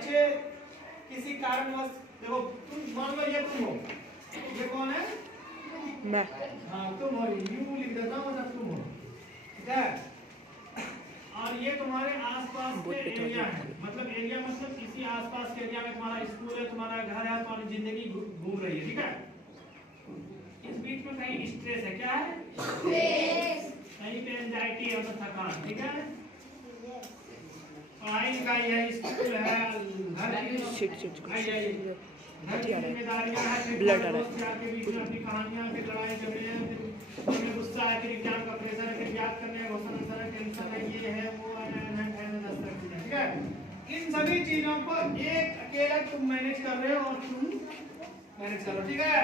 बच्चे किसी कारणवश, देखो तुम मान लो ये तुम हो, ये कौन है? मैं। हाँ तुम हो, यू लिख देता हूँ मतलब तुम हो, ठीक है। और ये तुम्हारे आसपास के एरिया है, मतलब एरिया मतलब किसी आसपास के एरिया में तुम्हारा स्कूल है, तुम्हारा घर है, तुम्हारी जिंदगी घूम रही है, ठीक है। इस बीच में कहीं स्ट्रेस है, क्या है? स्ट्रेस। कहीं पे एंजाइटी है, मतलब थकान, ठीक है। पढ़ाई लिखाई है, स्कूल है, घर की जिम्मेदारियां हैं, ब्लड आ रहा दोस्त यार के बीच में अपनी कहानियां, फिर लड़ाई झगड़े हैं, फिर गुस्सा है, फिर एग्जाम का प्रेशर है, फिर याद करने का क्वेश्चन आंसर है, टेंशन है, ये है वो है, ठीक है। इन सभी चीजों को एक अकेला तुम मैनेज कर रहे हो और तुम मैनेज कर रहे हो, ठीक है।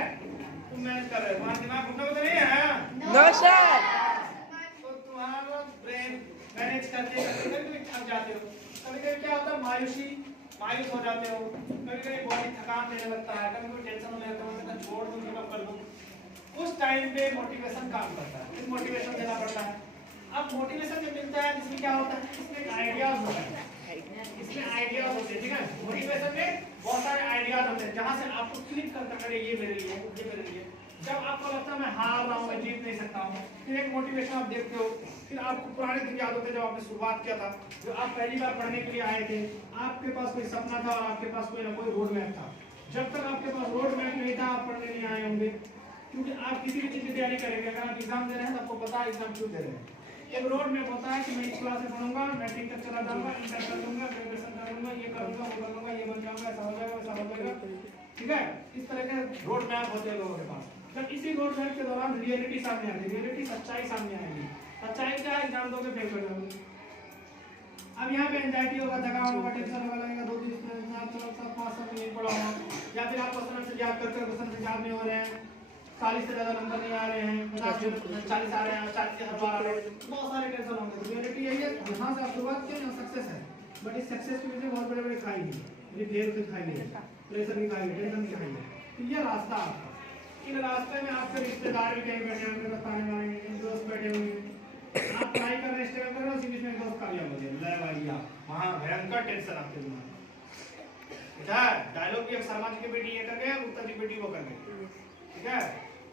तुम मैनेज कर रहे हो, तुम्हारा दिमाग घुटना तो नहीं है? No sir. तो तुम्हारा ब्रेन मैनेज करते करते कभी थक जाते हो, कभी कभी क्या होता है मायूस हो जाते हो, कभी कभी बॉडी थकान देने लगता है, कभी कभी टेंशन होने लगता है, छोड़ दूं गिव अप कर दूं। उस टाइम पे मोटिवेशन काम करता है, फिर मोटिवेशन देना पड़ता है। अब मोटिवेशन जब मिलता है इसमें क्या होता है, इसमें आइडियाज होता है, इसमें आइडियाज होते हैं, ठीक है। मोटिवेशन में बहुत सारे आइडियाज होते हैं जहां से आपको क्लिक करता है, ये मेरे लिए, ये मेरे लिए। जब आपको लगता है मैं हार रहा हूँ, मैं जीत नहीं सकता हूँ, फिर एक मोटिवेशन आप देखते हो, फिर आपको पुराने दिन याद होते हैं जब आपने शुरुआत किया था, जो आप पहली बार पढ़ने के लिए आए थे, आपके पास कोई सपना था और आपके पास कोई ना कोई रोड मैप था। जब तक आपके पास रोड मैप नहीं था आप पढ़ने नहीं आए होंगे, क्योंकि आप किसी भी चीज की तैयारी करेंगे, अगर आप एग्जाम दे रहे हैं तो आपको पता है एग्जाम क्यों दे रहे हैं। एक रोड मैप होता है कि मैं इस क्लास में पढ़ूंगा, मैट्रिक तक चला जाऊंगा, इंटर कर लूंगा, ग्रेजुएशन कर लूंगा, ये करूंगा, वो कर लूंगा, ये बन जाऊंगा, ऐसा हो जाएगा, वैसा हो जाएगा, ठीक है। इस तरह के रोड मैप होते हैं लोगों के पास। जब इसी रोड मैप के दौरान रियलिटी सामने आती है, रियलिटी सच्चाई सामने आएगी। सच्चाई क्या है? एग्जाम दोगे फेल कर जाओगे। अब यहाँ पे एंजाइटी होगा, थकान होगा, टेंशन होगा, लगेगा 2 दिन चलो सब 5 साल नहीं पढ़ा होगा, या फिर आप क्वेश्चन से याद करते हो, क्वेश्चन से याद नहीं हो रहे हैं, 40 से ज्यादा नंबर नहीं आ रहे हैं, 50 से 40 आ रहे हैं, 40 से 1000 आ रहे हैं, बहुत सारे टेंशन होंगे। रियलिटी यही है, यहाँ से आप शुरुआत किए ना सक्सेस है, बट इस सक्सेस के पीछे बहुत बड़े बड़े खाई है, फेल से खाई है, प्रेशर भी खाई है, टेंशन भी खाई है। तो ये रास्ता आपका, इन रास्ते में आपके रिश्तेदार भी कहीं बैठे होंगे, बताने वाले दोस्त बैठे होंगे, आप पढ़ाई कर रहे हैं, स्ट्रगल कर रहे हो, इसी बीच में दोस्त का लिया मुझे ले भैया, वहां भयंकर टेंशन आपके दिमाग में, ठीक है। डायलॉग भी शर्मा जी की बेटी ये कर गए, गुप्ता जी की बेटी वो कर गई, ठीक है।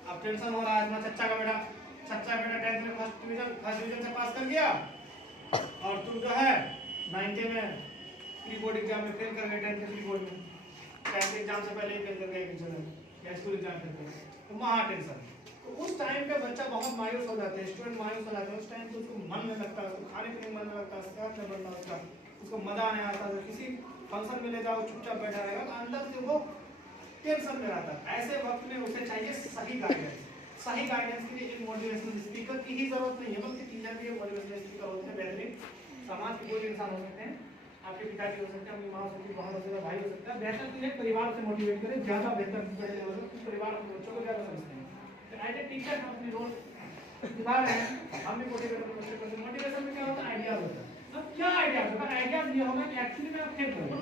अब टेंशन हो रहा है, तुम्हारा चच्चा बेटा 10th में फर्स्ट डिवीजन से पास कर गया, और तुम जो है 9th में प्री बोर्ड एग्जाम में फेल कर गए, 10th के प्री बोर्ड में, 10th एग्जाम से पहले ही फेल कर गए, या स्कूल एग्जाम फेल कर गए, तो वहां टेंशन। तो उस टाइम पे बच्चा बहुत मायूस हो जाता है, स्टूडेंट मायूस हो जाता है, उस टाइम पे उसको मन नहीं लगता, उसको खाने पीने में मन नहीं लगता, सेहत नहीं बनता, उसको मजा नहीं आता, तो किसी फंक्शन में ले जाओ चुपचाप बैठा रहेगा, तो अंदर से वो टेंशन में रहता है। ऐसे वक्त में उसे चाहिए सही गाइडेंस। सही गाइडेंस के लिए एक मोटिवेशनल स्पीकर की ही जरूरत नहीं है, बल्कि टीचर भी मोटिवेशनल स्पीकर होते हैं बेहतरीन। समाज के कोई इंसान हो सकते हैं, आपके पिताजी हो सकते हैं, अपनी माँ हो सकती है, बहुत हो सकता है, भाई हो सकता है। बेहतर चीज है परिवार से मोटिवेट करें, ज्यादा बेहतर परिवार के बच्चों को ज्यादा समझते हैं। एज ए टीचर हम अपनी रोल निभा रहे हैं, हम भी मोटिवेशन में क्या होता है? आइडियाज होता है। अब क्या आइडियाज होता है? आइडियाज ये होगा कि एक्चुअली में आप फेल करोगे,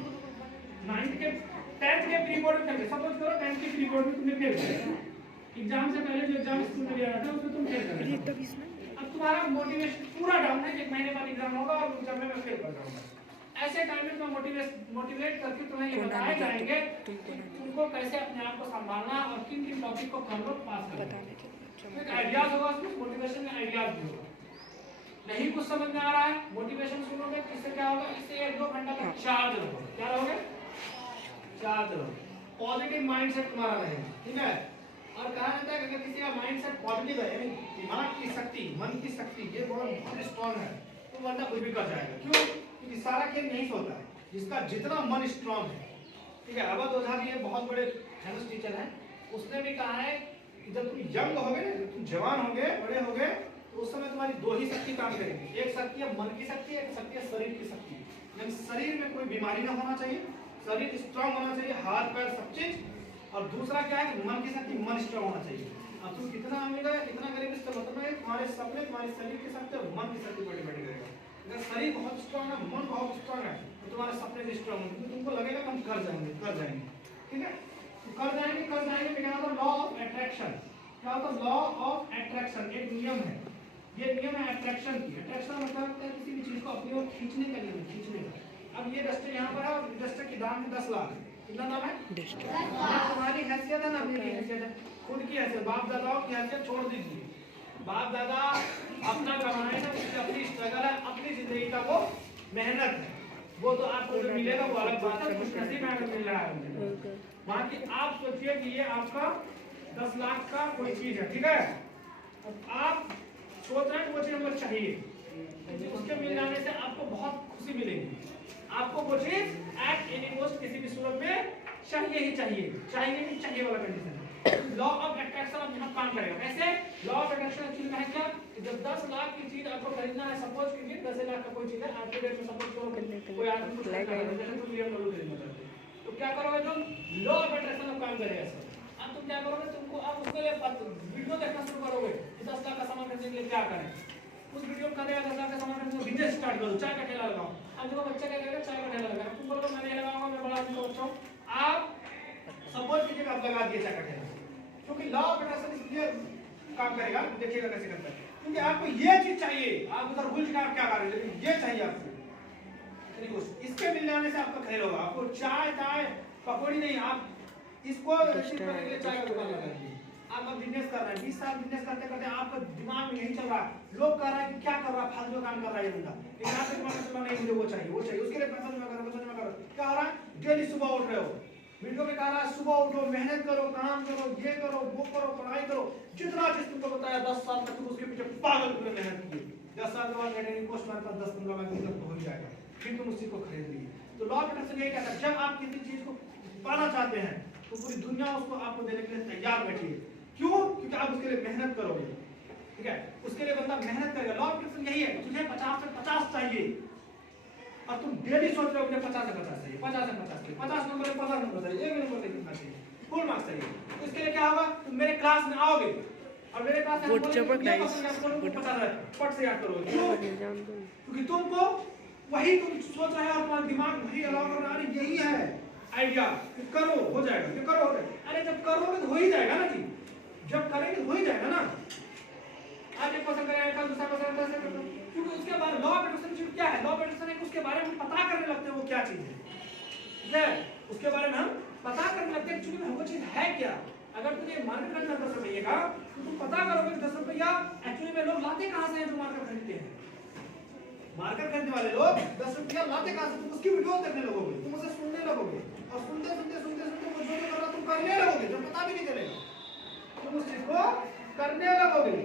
9th के 10th के प्री बोर्ड में फेल, सपोज करो 10th के प्री बोर्ड में तुमने फेल किया, एग्जाम से पहले जो एग्जाम स्कूल में लिया था उसमें तुम फेल कर गए। अब तुम्हारा मोटिवेशन पूरा डाउन है, 1 महीने बाद एग्जाम होगा और एग्जाम में मैं फेल कर जाऊंगा। ऐसे टाइम में तुम्हें मोटिवेट करके तुम्हें ये बताए जाएंगे कि तुमको कैसे अपने आप को संभालना और किन किन टॉपिक को कर लो, पास करना। एक आइडियाज होगा, उसमें मोटिवेशन में आइडियाज भी होगा। नहीं कुछ समझ में आ रहा है, मोटिवेशन सुनोगे, इससे क्या होगा? इससे 1-2 घंटा तक चार्ज रहोगे। क्या रहोगे? चार्ज रहोगे। पॉजिटिव माइंडसेट तुम्हारा रहेगा, ठीक है। और कहा जाता है कि अगर किसी का माइंडसेट पॉजिटिव है, यानी दिमाग की शक्ति, मन की शक्ति ये बहुत स्ट्रांग है, तो बंदा कुछ भी कर जाएगा। क्यों? क्योंकि सारा खेल नहीं होता है जिसका जितना मन स्ट्रांग है, ठीक है। अवध ओझा भी बहुत बड़े फेमस टीचर हैं, उसने भी कहा है कि जब तुम यंग होगे, तुम जवान होगे, बड़े होगे, तो उस समय तुम्हारी 2 ही शक्ति काम करेगी। एक शक्ति है मन की शक्ति, एक शक्ति है शरीर की शक्ति। यानी शरीर में कोई बीमारी ना होना चाहिए, शरीर स्ट्रांग होना चाहिए, हाथ पैर सब चीज। और दूसरा क्या है कि मन की शक्ति, मन स्ट्रांग होना चाहिए। अब तुम कितना अमीर है, कितना गरीब, इसका मतलब है तुम्हारे सपने, तुम्हारे शरीर की शक्ति और मन की शक्ति बड़ी बड़ी करेगा। अगर शरीर बहुत स्ट्रांग है, मन बहुत स्ट्रांग है, तो तुम्हारे सपने भी स्ट्रांग होंगे, तुमको लगेगा कि हम कर जाएंगे, ठीक है। तो कर जाएंगे क्या होता है? Law of attraction. क्या होता है? लॉ ऑफ अट्रैक्शन एक नियम है, ये नियम है अट्रैक्शन की। अट्रैक्शन मतलब होता है किसी भी चीज को अपनी ओर खींचने का नियम, खींचने का। अब ये डस्टर यहाँ पर है और डस्टर की दाम है 10 लाख। कितना दाम है? तुम्हारी हैसियत है ना, मेरी हैसियत है, खुद की हैसियत, बाप दादाओं की हैसियत छोड़ दीजिए। बाप दादा अपना कमाए ना, उसकी अपनी स्ट्रगल है, अपनी जिंदगी का वो मेहनत है, वो तो आपको जो मिलेगा वो अलग बात है, कुछ नसीब में मिल रहा है। बाकी आप सोचिए कि ये आपका 10 लाख का कोई चीज है, ठीक है, आप सोच रहे हैं वो चीज हमको चाहिए, उसके मिल जाने से आपको बहुत खुशी मिलेगी। आपको वो चीज एट एनी कॉस्ट किसी भी सूरत में चाहिए ही चाहिए, चाहिए ही चाहिए वाला कंडीशन है। लॉ ऑफ अट्रैक्शन अब यहाँ काम करेगा। कैसे? लॉ ऑफ अट्रैक्शन एक्चुअली में है क्या, जब 10 लाख की चीज आपको खरीदना है, सपोज कीजिए 10 लाख का कोई चीज है, आज के डेट में सपोज करो कोई आदमी कुछ खरीदना है, जैसे तुम ये बोलो खरीदना चाहते हो, तो क्या करोगे तुम? लॉ ऑफ अट्रैक्शन अब काम करेगा सर। अब तुम क्या करोगे? तुमको अब उसके लिए वीडियो देखना शुरू करोगे, 10 लाख का सामान खरीदने के लिए क्या करें, उस वीडियो में करेगा 10 लाख का सामान खरीदने बिजनेस स्टार्ट करो, चाय का ठेला लगाओ। अब देखो बच्चा क्या करेगा, चाय का ठेला लगाएगा, तुम बोलोगे मैं नहीं लगाऊंगा, मैं बड़ा आदमी का बच्चा हूं, आप सपोज कीजिए आप लगा दिए चाय का ठेला, क्योंकि लॉ ऑफ अट्रैक्शन इसलिए काम करेगा, देखिएगा कैसे करता है, क्योंकि आपको ये चीज चाहिए, आप उधर भूल जाओ क्या कर रहे हैं, लेकिन ये चाहिए आपको, इसके मिल जाने से आपका खेल होगा। आपको चाय चाय पकौड़ी नहीं, आप इसको रिसीव करने के लिए चाय का दुकान लगा दीजिए। आप अब बिजनेस कर रहे हैं, 20 साल बिजनेस करते करते आपका दिमाग में यही चल रहा है, लोग कह रहे हैं कि क्या कर रहा है, फालतू काम कर रहा है ये बंदा, लेकिन आपके दिमाग में चल रहा नहीं मुझे वो चाहिए, वो चाहिए, उसके लिए पैसा जमा करो। क्या हो रहा है? डेली सुबह उठ रहे हो, वीडियो में कह रहा है सुबह उठो, मेहनत करो, काम करो, ये करो, वो करो, पढ़ाई करो, जितना चीज तुमको बताया 10 साल तक तुम उसके पीछे पागल की मेहनत किए, 10 साल के बाद मेरे पोस्ट में 10-15 लाख तक हो ही जाएगा, फिर तुम उसी को खरीद लिए। तो लॉ ऑफ अट्रैक्शन यही कहता है, जब आप किसी चीज को पाना चाहते हैं तो पूरी दुनिया उसको आपको देने के लिए तैयार बैठी है। क्यों? क्योंकि आप उसके लिए मेहनत करोगे, ठीक है, उसके लिए बंदा मेहनत करेगा। लॉ ऑफ अट्रैक्शन यही है, तुझे 50 से 50 चाहिए और तुम डेली सोच रहे हो मुझे 50 से 50 चाहिए, 50 से 50 चाहिए, 50 नंबर है, 50 नंबर चाहिए, एक नंबर कितना चाहिए, फुल मार्क्स चाहिए। तो इसके लिए क्या होगा? तुम मेरे क्लास में आओगे और मेरे क्लास में पट से याद करोगे, क्योंकि तुमको वही तुम सोच रहे हो और तुम्हारा दिमाग वही अलाउ कर रहा है, यही है आइडिया, करो हो जाएगा, ये करो हो जाएगा। अरे जब करोगे तो हो ही जाएगा ना जी, जब करेंगे तो हो ही जाएगा ना। आज एक क्वेश्चन करेगा, कल दूसरा क्वेश्चन ऐसे करो, क्योंकि उसके बाद लॉ ऑफ अट्रैक्शन क्या है? लॉ ऑफ अट्रैक्शन है उसके बारे में पता करने लगते हैं वो क्या चीज है, ठीक है, उसके बारे में हम पता करने लगते हैं एक्चुअली में वो चीज है क्या। अगर तुझे मार्केट खरीदना 10 रुपये का, तो तुम पता करोगे 10 रुपया एक्चुअली में लोग लाते कहां से हैं जो मार्केट खरीदते हैं। मार्केट खरीदने वाले लोग 10 रुपया लाते कहां से? तुम उसकी वीडियो देखने लगोगे, तुम उसे सुनने लगोगे और सुनते सुनते सुनते सुनते वो जो कर रहा तुम करने लगोगे, जब पता भी नहीं चलेगा तुम उस चीज को करने लगोगे।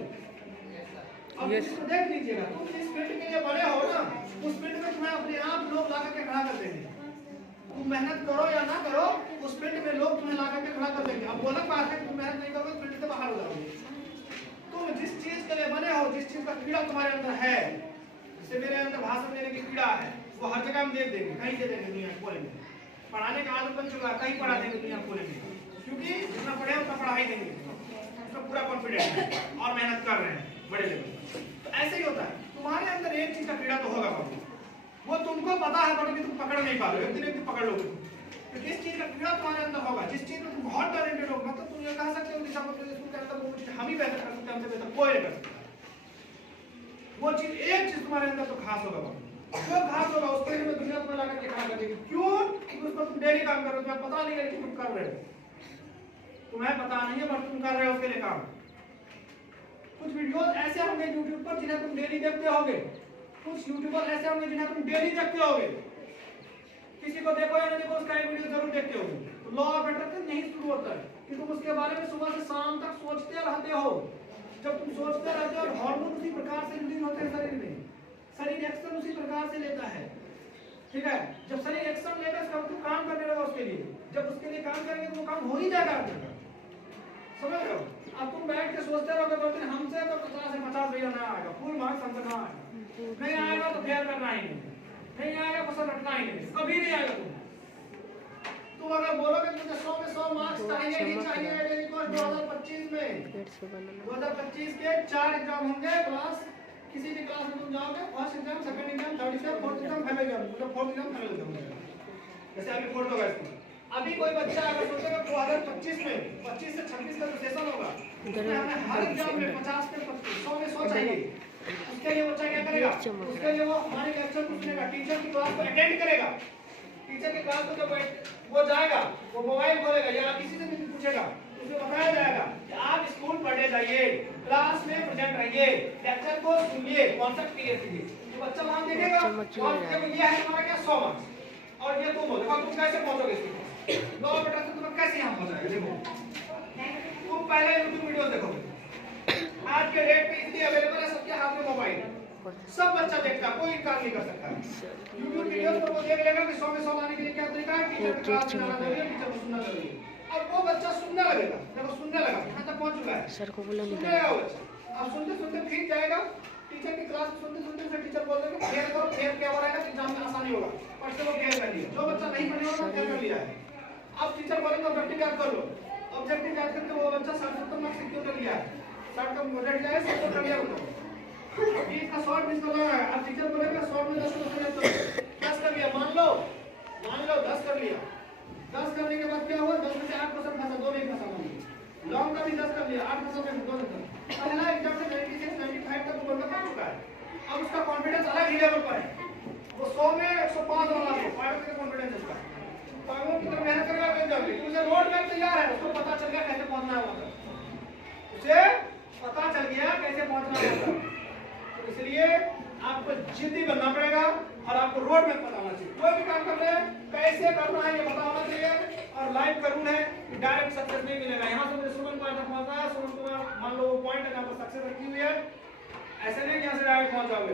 अब इसको देख लीजिएगा, तुम जिस फील्ड के लिए बड़े हो ना, उस फील्ड में तुम्हें अपने आप लोग ला करके खड़ा कर देंगे। तुम मेहनत करो या ना करो, उस फील्ड में लोग तुम्हें ला करके खड़ा कर देंगे। अब बोलक बात है कि तुम मेहनत नहीं करोगे फील्ड से बाहर हो जाओगे। तुम जिस चीज के लिए बने हो, जिस चीज का कीड़ा तुम्हारे अंदर है, जैसे मेरे अंदर भाषण देने की कीड़ा है, वो हर जगह हम दे देंगे, कहीं दे देंगे, दुनिया खोलेंगे, पढ़ाने का आदत बन चुका है, कहीं पढ़ा देंगे, दुनिया खोलेंगे, क्योंकि जितना पढ़े उतना पढ़ा ही देंगे, उसमें पूरा कॉन्फिडेंस है और मेहनत कर रहे हैं बड़े लेवल। तो ऐसे ही होता है, तुम्हारे अंदर एक चीज का कीड़ा तो होगा बाबू, वो तुमको पता है बट तुम पकड़ नहीं पा रहे हो, एक दिन पकड़ लोगे। तो जिस चीज का कीड़ा तुम्हारे अंदर होगा, जिस चीज में तुम बहुत टैलेंटेड हो, मतलब तुम ये कह सकते हो दिशा पब्लिक स्कूल के अंदर वो चीज हम ही बेहतर कर सकते हैं, हमसे बेहतर कोई नहीं कर सकता। वो चीज एक चीज तुम्हारे अंदर तो खास होगा बाबू, जो खास होगा उसके लिए दुनिया तुम्हें ला करके खड़ा कर देगी। क्यों? क्योंकि उसको तुम डेली काम कर रहे हो, तुम्हें पता नहीं है कि तुम कर रहे हो, तुम्हें पता नहीं है बट तुम कर रहे हो उसके लिए काम। कुछ वीडियोस ऐसे होंगे YouTube पर जिन्हें तुम डेली देखते होगे, कुछ यूट्यूबर ऐसे होंगे जिन्हें तुम डेली देखते होगे, किसी को देखो या नहीं देखो उसका एक वीडियो जरूर देखते होगे। तो लॉ ऑफ अट्रैक्शन नहीं शुरू होता है कि तुम उसके बारे में सुबह से शाम तक सोचते रहते हो। जब तुम सोचते रहते हो और हार्मोन उसी प्रकार से रिलीज होते हैं शरीर में, शरीर एक्शन उसी प्रकार से लेता है, ठीक है। जब शरीर एक्शन लेगा तो तुम काम करने लगा उसके लिए, जब उसके लिए काम करेंगे तो वो काम हो ही जाएगा आपका, समझ रहे हो। अब तुम बैठ के सोचते रहोगे तो हमसे तो 50 से 50 भैया ना आएगा, फुल मार्क्स हमसे ना आएगा, नहीं आएगा तो फेल करना ही नहीं आएगा पसंद रखना ही नहीं, कभी नहीं आएगा। तुम अगर बोलोगे मुझे 100 में 100 मार्क्स चाहिए ही चाहिए, 2025 में 2025 के 4 एग्जाम होंगे क्लास, किसी भी क्लास में तुम जाओगे, first exam, second exam, third exam, fourth exam, final exam, मतलब फोर्थ एग्जाम फाइनल एग्जाम, जैसे अभी फोर्थ होगा इसमें। अभी कोई बच्चा अगर सोचेगा 2025 में 25 से 26 का जो सेशन होगा उसमें हमें हर एग्जाम में 50 पे 100 में 100 चाहिए, उसके लिए बच्चा क्या करेगा, उसके लिए वो हमारे लेक्चर को सुनेगा, टीचर की क्लास को अटेंड करेगा। टीचर की क्लास को जब वो जाएगा, वो मोबाइल खोलेगा या किसी से भी पूछेगा, उसे बताया जाएगा कि आप स्कूल पढ़ने जाइए, क्लास में प्रेजेंट रहिए, लेक्चर को सुनिए, कॉन्सेप्ट क्लियर कीजिए। तो बच्चा वहां देखेगा और ये है हमारा क्या 100 मार्क्स और ये तुम हो, देखो तुम कैसे पहुंचोगे इसमें, लो बेटा से तुम कैसे यहां पहुंचोगे। देखो तुम पहले यूट्यूब वीडियोस देखोगे, आज के डेट पे इतनी अवेलेबल है, सबके हाथ में मोबाइल, सब बच्चा देखता, कोई इनकार नहीं कर सकता। यूट्यूब वीडियोस पर वो देख लेगा कि 100 में 100 लाने के लिए क्या तरीका है, टीचर की क्लास में आना जरूरी है, टीचर को सुनना जरूरी है। अब वो बच्चा सुनने लगेगा, देखो सुनने लगा, यहाँ तक पहुंच चुका है, सर को बोला नहीं सुनेगा वो बच्चा। अब सुनते सुनते फिर जाएगा टीचर की क्लास, सुनते सुनते फिर टीचर बोल देगा फेल करो, फेल क्या हो रहा है, एग्जाम में आसानी होगा, पढ़ते वो फेल कर लिया। जो बच्चा नहीं पढ़े होगा फेल कर लिया है। अब टीचर बोलेंगे ऑब्जेक्टिव याद कर लो, ऑब्जेक्टिव याद करके वो बच्चा 70 मार्क्स क्यों कर लिया है, 60 का मोडेल जाए 70 कर लिया उन्होंने, 20 का शॉर्ट मिस कर रहा है। अब टीचर बोलेगा शॉर्ट में 10 कर लिया, मान लो 10 कर लिया, 10 करने के बाद क्या हुआ, 10 में से 8% फंसा, 2 नहीं फंसा, लॉन्ग का भी 10 कर लिया, 8% में 2%। पहला एग्जाम में 96 95 तक वो बंदा पढ़ चुका है। अब उसका कॉन्फिडेंस अलग ही लेवल पर है, वो 100 में 105 वाला है, पायलट का कॉन्फिडेंस है उसका, पायलट की तरह मेहनत करेगा कहीं जाके, उसे रोड मैप तैयार है, उसको पता चल गया कैसे पहुंचना है वहां तक, उसे पता चल गया कैसे पहुंचना है वहां तक। तो इसलिए आपको जिद्दी बनना पड़ेगा और आपको रोड मैप पता होना चाहिए। कोई भी काम कर रहे हैं कैसे करना है ये पता होना चाहिए। और लाइफ का रूल है कि डायरेक्ट सक्सेस नहीं मिलेगा। यहाँ से मुझे सुमन पॉइंट तक पहुंचना है, सुमन को मान लो वो पॉइंट है जहाँ पर सक्सेस रखी हुई है, ऐसे नहीं यहाँ से डायरेक्ट पहुंच जाओगे,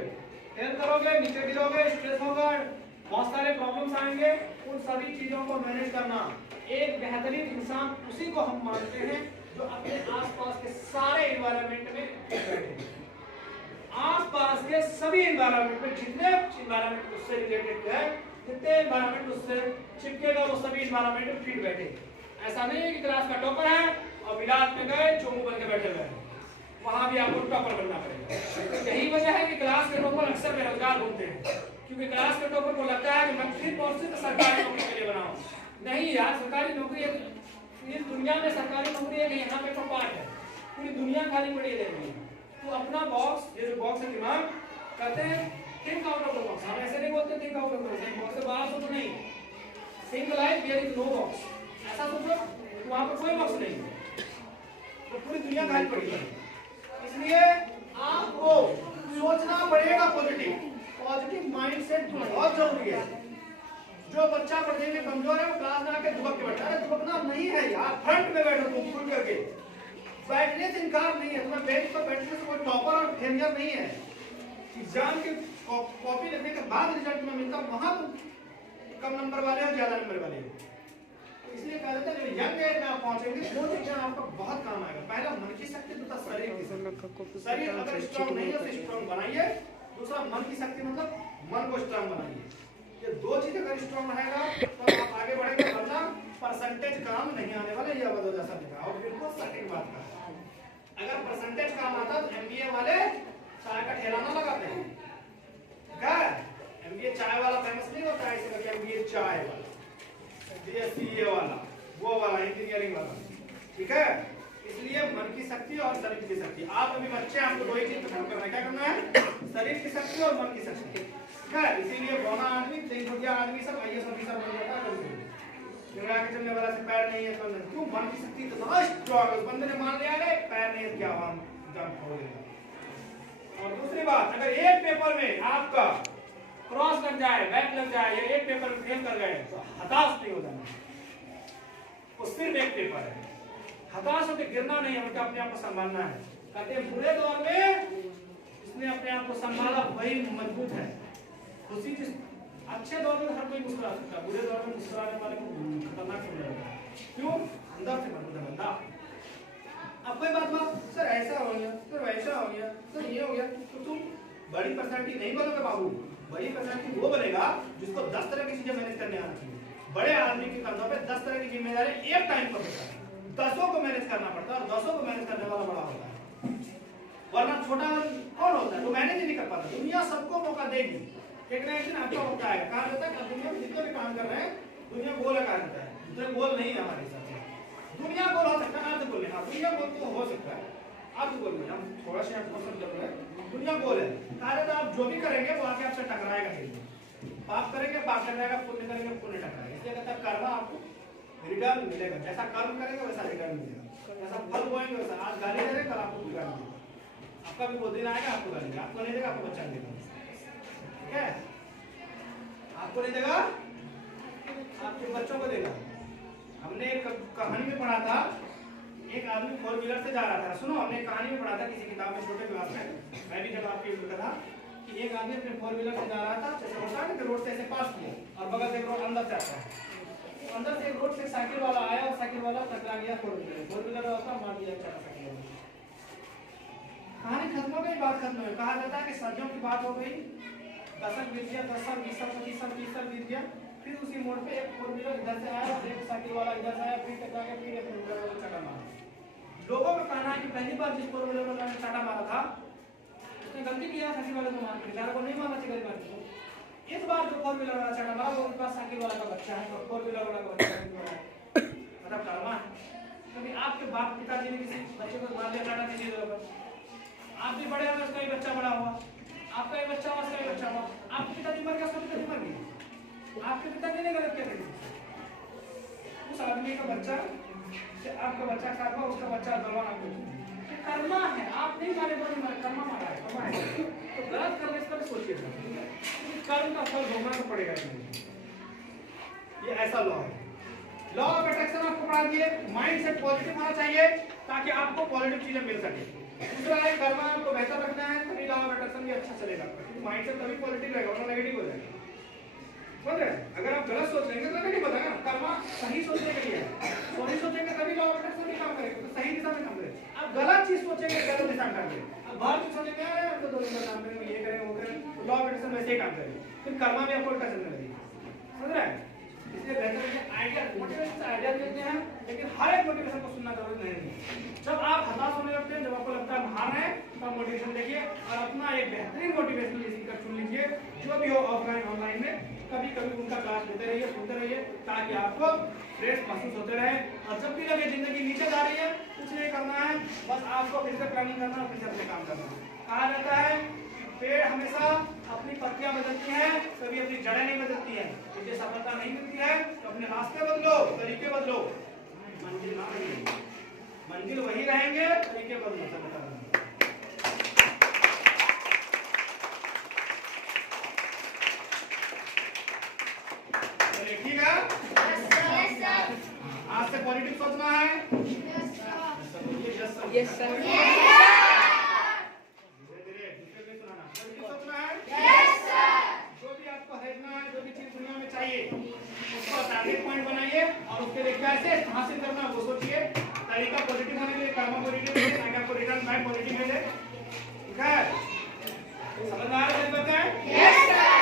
फेल करोगे, नीचे गिरोगे, स्ट्रेस होगा, बहुत सारे प्रॉब्लम्स आएंगे। उन सभी चीजों को मैनेज करना, एक बेहतरीन इंसान उसी को हम मानते हैं जो अपने आसपास के सारे एनवायरनमेंट में बैठे, आसपास के सभी एनवायरनमेंट में जितने एनवायरनमेंट उससे रिलेटेड है, जितने एनवायरनमेंट उससे चिपकेगा वो सभी एनवायरनमेंट में फिट बैठे। ऐसा नहीं है कि क्लास का टॉपर है और विराट में गए चोमू बन के बैठे हुए हैं, वहां भी आपको टॉपर बनना पड़ेगा। यही वजह है कि क्लास के टॉपर अक्सर बेरोजगार घूमते हैं, क्योंकि क्लास के टॉपर को लगता है कि मैं सिर्फ और सिर्फ सरकारी नौकरी के लिए बनाऊं। नहीं यार, सरकारी नौकरी इस दुनिया में सरकारी नौकरी है, यहाँ पे तो पार्ट है, पूरी दुनिया खाली पड़ी है। तो अपना बॉक्स, ये जो बॉक्स है दिमाग, कहते हैं think out of the box. हम ऐसे नहीं बोलते think out of the box, box से बाहर सोचो नहीं, think like there is no box, ऐसा सोचो वहां पर कोई बॉक्स नहीं है, तो पूरी दुनिया खाली पड़ी है। इसलिए आपको सोचना पड़ेगा पॉजिटिव माइंडसेट बहुत जरूरी है। जो बच्चा पढ़ने में कमजोर है वो क्लास में आके दुबक के बैठा है, दुबकना नहीं है यार, फ्रंट में बैठो तुम खुल करके, बैठने से इनकार नहीं है, तुम्हें बेंच पर बैठने से कोई टॉपर और फेलियर नहीं है। एग्जाम की कॉपी लिखने के बाद रिजल्ट में मिलता, वहां तुम कम नंबर वाले हो ज्यादा नंबर वाले हो। इसलिए कहा जाता है यंग एज में आप पहुंचेंगे, दो चीजें आपका बहुत काम आएगा, पहला मन की शक्ति, दूसरा शरीर की शक्ति। शरीर अगर स्ट्रांग नहीं है तो स्ट्रांग बनाइए, दूसरा मन की शक्ति मतलब मन को स्ट्रांग बनाइए। ये दो चीजें अगर स्ट्रांग रहेगा तो आप आगे बढ़ेंगे, वरना परसेंटेज काम नहीं आने वाला, ये अवध जैसा दिखा। और बिल्कुल सटीक बात का, अगर परसेंटेज काम आता तो एमबीए वाले चाय का ठेला ना लगाते हैं, क्या एमबीए चाय वाला फेमस नहीं होता है, इसलिए एमबीए चाय वाला, बीएससी वाला, वो वाला इंजीनियरिंग वाला, ठीक है। इसलिए मन की शक्ति और शरीर की शक्ति, आप अभी बच्चे, आपको दो ही चीज खत्म करना है, क्या करना है, शरीर की शक्ति और मन की शक्ति, ठीक है। इसीलिए बौना आदमी, तेईस आदमी सब आईएएस ऑफिसर बन जाता है, के चलने वाला से पैर नहीं है तो क्यों, मन की शक्ति इतना स्ट्रांग है, उस बंदे ने मान लिया है पैर नहीं है, क्या हम जंप हो गया। और दूसरी बात, अगर एक पेपर में आपका क्रॉस लग जाए, बैक लग जाए, या एक पेपर में फेल कर गए तो हताश नहीं हो जाना, वो सिर्फ एक पेपर है, हताश होकर गिरना नहीं है, उनका अपने आप को संभालना है। कहते हैं बुरे दौर में इसने अपने आप को संभाला वही मजबूत है। खुशी अच्छे दौर में हर कोई मुस्कुरा सकता है, बुरे दौर में मुस्कुराने वाले को खतरनाक समझा जाता है, क्यों, अंदर से मजबूत है बंदा। अब कोई बात सर ऐसा हो गया, सर वैसा हो गया, सर ये हो गया, तो तुम बड़ी पर्सनालिटी नहीं बनोगे बाबू। बड़ी पर्सनालिटी वो बनेगा जिसको 10 तरह की चीजें मैनेज करने आना चाहिए। बड़े आदमी के कंधों पे 10 तरह की जिम्मेदारी एक टाइम पर होता है, 10 को मैनेज करना पड़ता है, और 10 को मैनेज करने वाला बड़ा होता है, वरना छोटा कौन होता है, वो मैनेज ही नहीं कर पाता। दुनिया सबको मौका देगी, एक ना एक दिन आपका होता है। कहा जाता है कि दुनिया में जितने भी काम कर रहे हैं, दुनिया गोल कहा जाता है, दूसरे गोल नहीं है हमारे हिसाब से। दुनिया गोल हो सकता है, आप बोले हाँ दुनिया गोल तो हो सकता है, आप भी बोलिए, हम थोड़ा सा आपको समझ रहे हैं। दुनिया गोल है, कहा जाता है आप जो भी करेंगे वो आके आपसे टकराएगा ही। पाप करेंगे पाप टकराएगा, पुण्य करेंगे पुण्य टकराएगा। इसलिए कहता है कर्म आपको रिटर्न मिलेगा, जैसा कर्म करेंगे वैसा रिटर्न मिलेगा, जैसा फल बोएंगे वैसा। आज गाली दे रहे, कल आपको रिटर्न मिलेगा। आपका भी वो दिन आएगा आपको गाली देगा, आपको नहीं देगा, आपको बच्चा देगा, ठीक है? आपको नहीं देगा, आपके बच्चों को देगा। हमने एक कहानी में पढ़ा था, एक आदमी 4 व्हीलर से जा रहा था। सुनो, हमने कहानी में पढ़ा था किसी किताब में, छोटे क्लास में, मैं भी जब आपके लिखा था कि एक आदमी अपने 4 व्हीलर से जा रहा था, जैसे होता है कि रोड से ऐसे पास किया और बगल से एक रोड अंदर से आता है, तो अंदर से एक रोड से साइकिल वाला आया और साइकिल वाला टकरा गया 4 व्हीलर वाला, मार दिया बेचारा साइकिल वाला। कहानी खत्म हो गई, बात खत्म हो गई। कहा जाता है कि सदियों की बात हो गई, दशक बीत गया, 10 साल 20 साल 25 साल 30 साल बीत गया। फिर उसी मोड़ पे एक 4 व्हीलर इधर से आया और एक साइकिल वाला इधर से आया, फिर टकरा के फिर एक 4 व्हीलर वाला चक्कर मारा। लोगों का कहना है कि पहली बार जिस 4 व्हीलर वाला ने चाटा मारा था उसने गलती किया, साइकिल वाले को मार के, बेचारे को नहीं मारना चाहिए गरीब आदमी को। इस बार जो 4 व्हीलर वाला चाटा मारा वो उनके पास साइकिल वाला का बच्चा है, और 4 व्हीलर वाला का बच्चा है, मतलब कर्मा है। कभी आपके बाप पिताजी ने किसी बच्चे को मार दिया चाटा किसी जगह पर, आप भी बड़े हो, उसका ही बच्चा बड़ा हुआ, आपका ही बच्चा हुआ, उसका ही बच्चा हुआ, आपके पिताजी मर गया, उसका पिताजी मर गया, आपके पिताजी ने गलत किया था, उस आदमी का बच्चा से आपका बच्चा कर्मा, उसका बच्चा भगवान आपको कर्मा है। आप नहीं मारे बोले मारे, कर्मा मारा है, कर्मा है। तो गलत करने से पहले सोचिए, कर्म का फल भोगना तो पड़ेगा। ये ऐसा लॉ है। लॉ ऑफ अट्रैक्शन आपको पढ़ा दिए, माइंड सेट पॉजिटिव होना चाहिए ताकि आपको पॉजिटिव चीजें मिल सके। दूसरा है कर्मा आपको बेहतर रखना है, तभी लॉ ऑफ अट्रैक्शन भी अच्छा चलेगा, क्योंकि माइंड सेट तभी पॉजिटिव रहेगा वरना नेगेटिव हो जाएगा। समझ रहे? अगर आप गलत सोच लेंगे तो नेगेटिव हो जाएगा। कर्मा सही सोचने के लिए है, सही सोचेंगे तभी लॉ ऑफ अट्रैक्शन भी काम करेगा, तो सही दिशा में काम करेगा। आप गलत चीज सोचेंगे गलत दिशा में काम करेगा। अब बाहर कुछ सोचेंगे यार हम तो 2 दिन काम करेंगे, ये करेंगे वो करेंगे, तो लॉ ऑफ अट्रैक्शन वैसे ही काम करेगा, फिर कर्मा भी आपको उल्टा चलने लगेगा। समझ रहे हैं? इसलिए बेहतर है आइडिया, मोटिवेशन से आइडिया देते हैं, लेकिन हर एक मोटिवेशन को सुनना जरूरी नहीं है। जब आप हताश होने लगते हैं, जब आपको लगता है हम हार रहे हैं, तो आप मोटिवेशन देखिए और अपना एक बेहतरीन मोटिवेशनल स्पीकर चुन लीजिए, जो भी हो ऑफलाइन ऑनलाइन में, कभी कभी उनका क्लास लेते रहिए, सुनते रहिए, ताकि आपको फ्रेश महसूस होते रहे। और जब भी लगे जिंदगी नीचे जा रही है, कुछ नहीं करना है, बस आपको फिर से प्लानिंग करना है, फिर से अपने काम करना है। कहा जाता है पेड़ हमेशा अपनी पत्तियां बदलती हैं, कभी अपनी जड़ें नहीं बदलती हैं। मुझे सफलता नहीं मिलती है तो अपने रास्ते बदलो, तरीके बदलो, मंजिल ना रहेंगे, मंजिल वही रहेंगे, तरीके बदलो, सफलता रहेंगे। ठीक है, आज से पॉजिटिव सोचना है। यस सर, पॉइंट बनाइए और उसके लिए कैसे हासिल करना वो सोचिए। तरीका पॉजिटिव होने के लिए कर्म पॉजिटिव है ताकि आपको रिटर्न बैक पॉजिटिव मिले। ठीक है, समझ में आ रहा है? Yes sir.